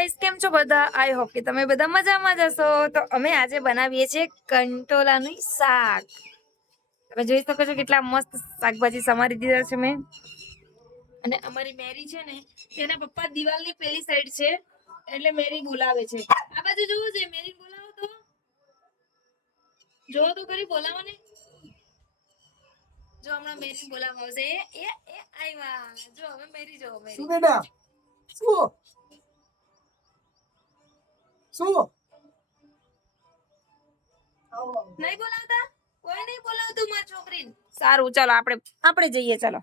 Guys, કેમ છો બધા? આઈ હોપ કે તમે બધા મજામાં જ હશો. તો અમે આજે બનાવીએ છીએ કંટોલાનું શાક. તમે જોઈ શકો છો કેટલા મસ્ત શાકભાજી સમારી દીધા છે મેં. અને અમારી મેરી છે ને, તેના પપ્પા દિવાલની પેલી સાઈડ છે, એટલે મેરી બોલાવે છે. આ બાજુ જોવું છે, મેરી બોલાવો તો. જોવો તો ખરી, બોલાવો ને. જો હમણાં મેરી બોલાવવા આવશે. એ આવ્યા. જો હવે મેરી જો મેરી. શું બેટા? શું નહીં બોલાવતા? કોઈ નહીં બોલાવતું મારી છોકરીને. સારું, ચાલો આપણે જઈએ. ચાલો.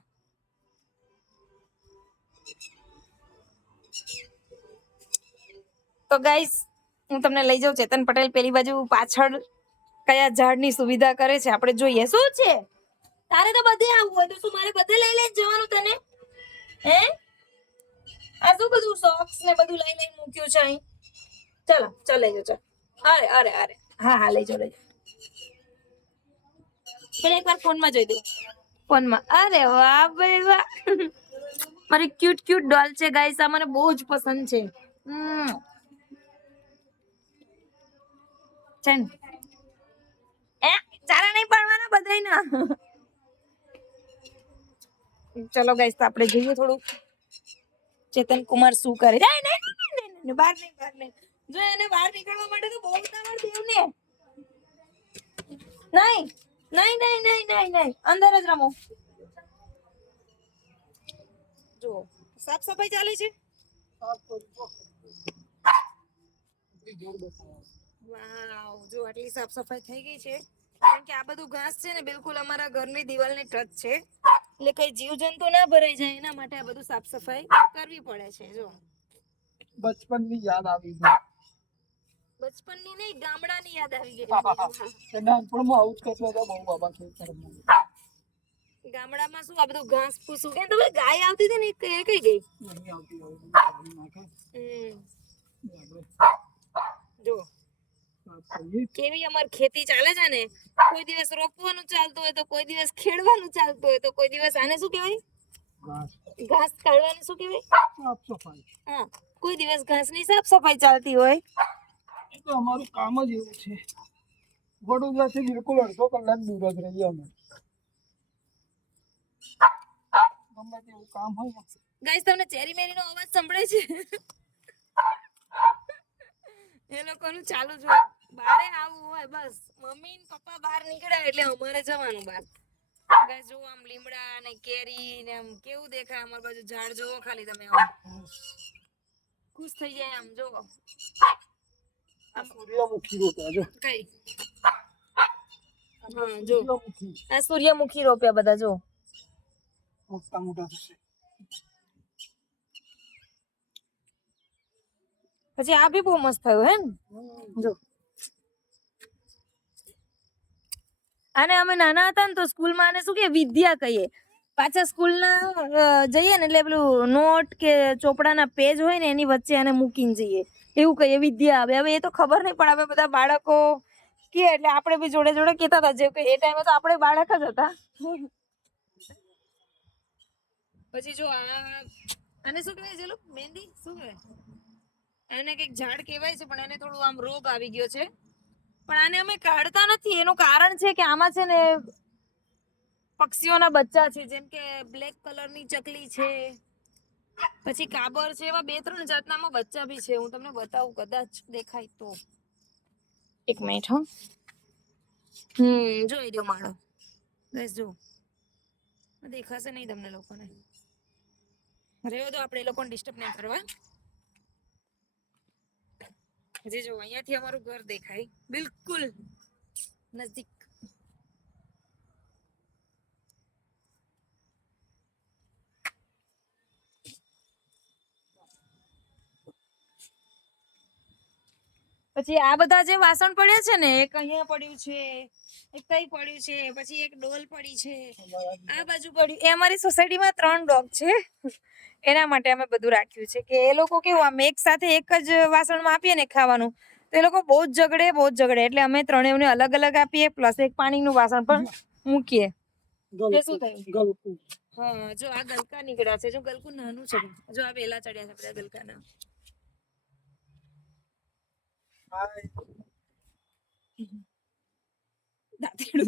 તો ગાઈસ, હું તમને લઈ જાઉં. ચેતન પટેલ પેલી બાજુ પાછળ કયા ઝાડની સુવિધા કરે છે આપણે જોઈએ. શું છે તારે? તો બધે આવવું હોય તો શું મારે બધે લઈ લઈ જવાનું તને? હે આ શું બધું સોક્સ ને બધું લઈ લઈને મૂક્યું છે અહીં? ચાલો ચાલ લઈ જાઓ. ચાલ. અરે હા લઈ જાઓ. પેલા એકવાર ફોનમાં જોઈ દઉં. ફોનમાં. અરે વાહ ભાઈ વાહ. મારી ક્યુટ ડોલ છે ગાઈસ. આ મને બહુ જ પસંદ છે. ચલ ચારા નહીં પાડવાના બધાયના. ચલો ગાઈસ, તો આપણે જોઈએ થોડું ચેતન કુમાર શું કરે. બહાર નહીં. જો એને બહાર નીકળવા માટે તો બહુ ઉતાવળ દેવને. નહીં અંદર જ રમો. જો સાફ સફાઈ ચાલે છે. વાવ, જો આટલી સાફ સફાઈ થઈ ગઈ છે. કારણ કે આ બધું ઘાસ છે ને, બિલકુલ અમારા ઘરની દિવાલને ટચ છે, એટલે કઈ જીવજંતુ ના ભરાઈ જાય એના માટે આ બધું સાફ સફાઈ કરવી પડે છે. જો બચપનની યાદ આવી ગઈ. બચપનની નહીં, ગામડાની યાદ આવી ગઈ. નાનપણમાં આવું જ કરતો હતો બહુ બાબા ખેતરમાં. ગામડામાં શું આ બધું ઘાસ ફૂસું કે તમે ગાય આવતી હતી ને, એ કઈ ગઈ? નહીં આવતી હોય. જો કેવી અમાર ખેતી ચાલે છે ને. કોઈ દિવસ રોપવાનું ચાલતું હોય તો કોઈ દિવસ ખેડવાનું ચાલતું હોય તો કોઈ દિવસ આને શું કહેવાય? ઘાસ કાઢવાનું શું કહેવાય? સાફ સફાઈ. હા, કોઈ દિવસ ઘાસની સાફ સફાઈ ચાલતી હોય. એ તો અમારું કામ જ એવું છે. વડોદરાથી બિલકુલ અડધો કલાક દૂર જ રહીએ અમે. ગમે તેવું કામ હોય. ગાઈસ, તમને ચેરી મેરીનો અવાજ સંભળાય છે? એ લોકોનું ચાલુ જ હોય. બારે આવવું હોય બસ, મમ્મી ને પપ્પા બહાર નીકળ્યા એટલે અમારે જવાનું બહાર. ગાઈસ, જો આમ લીમડા ને કેરી ને આમ કેવું દેખાય. અમાર બાજુ ઝાડ જોવો ખાલી તમે. આમ ખુશ થઈ જાય આમ જોવો. સૂર્યમુખી રોપ્યા જો. કઈ? હા, જો આ સૂર્યમુખી રોપ્યા બધા. જો મોટા થશે. પછી આ બી બહુ મસ્ત થયું હે ને. જો આને અમે નાના હતા ને તો સ્કૂલમાં આને શું કે વિદ્યા કહીએ. પાછા સ્કૂલના જઈએ ને એટલે પેલું નોટ કે ચોપડાના પેજ હોય ને એની વચ્ચે આને મૂકીને જઈએ, એવું કહીએ વિદ્યા આવે. હવે એ તો ખબર નહીં, પણ હવે બધા બાળકો કે એટલે આપણે બી જોડે જોડે કહેતા હતા. જે કે એ ટાઈમે તો આપણે બાળક જ હતા. પછી જો આને શું કહેવાય? ચલો મહેંદી શું કહેવાય? એને કઈક ઝાડ કહેવાય છે, પણ એને થોડું આમ રોગ આવી ગયો છે. પણ આને અમે કાઢતા નથી. એનું કારણ છે કે આમાં છે ને પક્ષીઓના બચ્ચા છે, જેમ કે બ્લેક કલરની ચકલી છે, પછી કાબર છે, એવા 2-3 જાતના બચ્ચા બી છે. હું તમને બતાવું, કદાચ દેખાય તો. એક મિનિટ. હો જોઈ દો માળો. બસ જો દેખાશે નહીં તમને લોકોને. રહેવા દો, આપણે એ લોકોને ડિસ્ટર્બ નહીં કરવા. હજી જો અહીંયાથી અમારું ઘર દેખાય બિલકુલ નજદીક. પછી આ બધા જે વાસણ પડ્યા છે ને, એક અહીંયા પડ્યું છે, એક કઈ પડ્યું છે, પછી એક ડોલ પડી છે, આ બાજુ પડ્યું. એ અમારી સોસાયટીમાં 3 ડોગ છે, એના માટે અમે બધું રાખ્યું છે. કે એ લોકો કેવું આમ એક સાથે એક જ વાસણમાં આપીએ ને ખાવાનું, તો એ લોકો બહુ જ ઝઘડે. એટલે અમે ત્રણેયને અલગ અલગ આપીએ, પ્લસ એક પાણીનું વાસણ પણ મૂકીએ. શું થયું? હા, જો આ ગલકા નીકળ્યા છે. જો ગલકું નાનું છે. જો આ વેલા ચડ્યા છે બધા ગલકાના. દાંતરડું.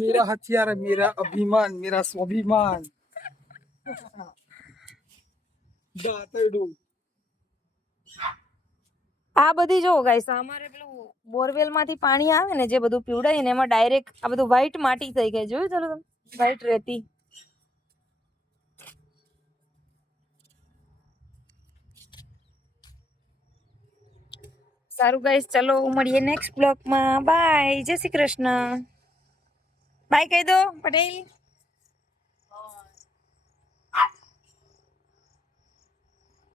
मेरा हथियार है, मेरा अभिमान, मेरा स्वाभिमान। दातरडું। આ બધી જો ગાઈસ અમારે પેલું બોરવેલ માંથી પાણી આવે ને જે બધું પીવડાય ને એમાં ડાયરેક્ટ આ બધું વ્હાઈટ માટી થઈ ગઈ જોયું ચાલો તમે વ્હાઈટ રેતી. સારું ગાઈસ ચલો મળીએ નેક્સ્ટ બ્લોગમાં. બાય, જય શ્રી કૃષ્ણ. બાય કહી દો પટેલ.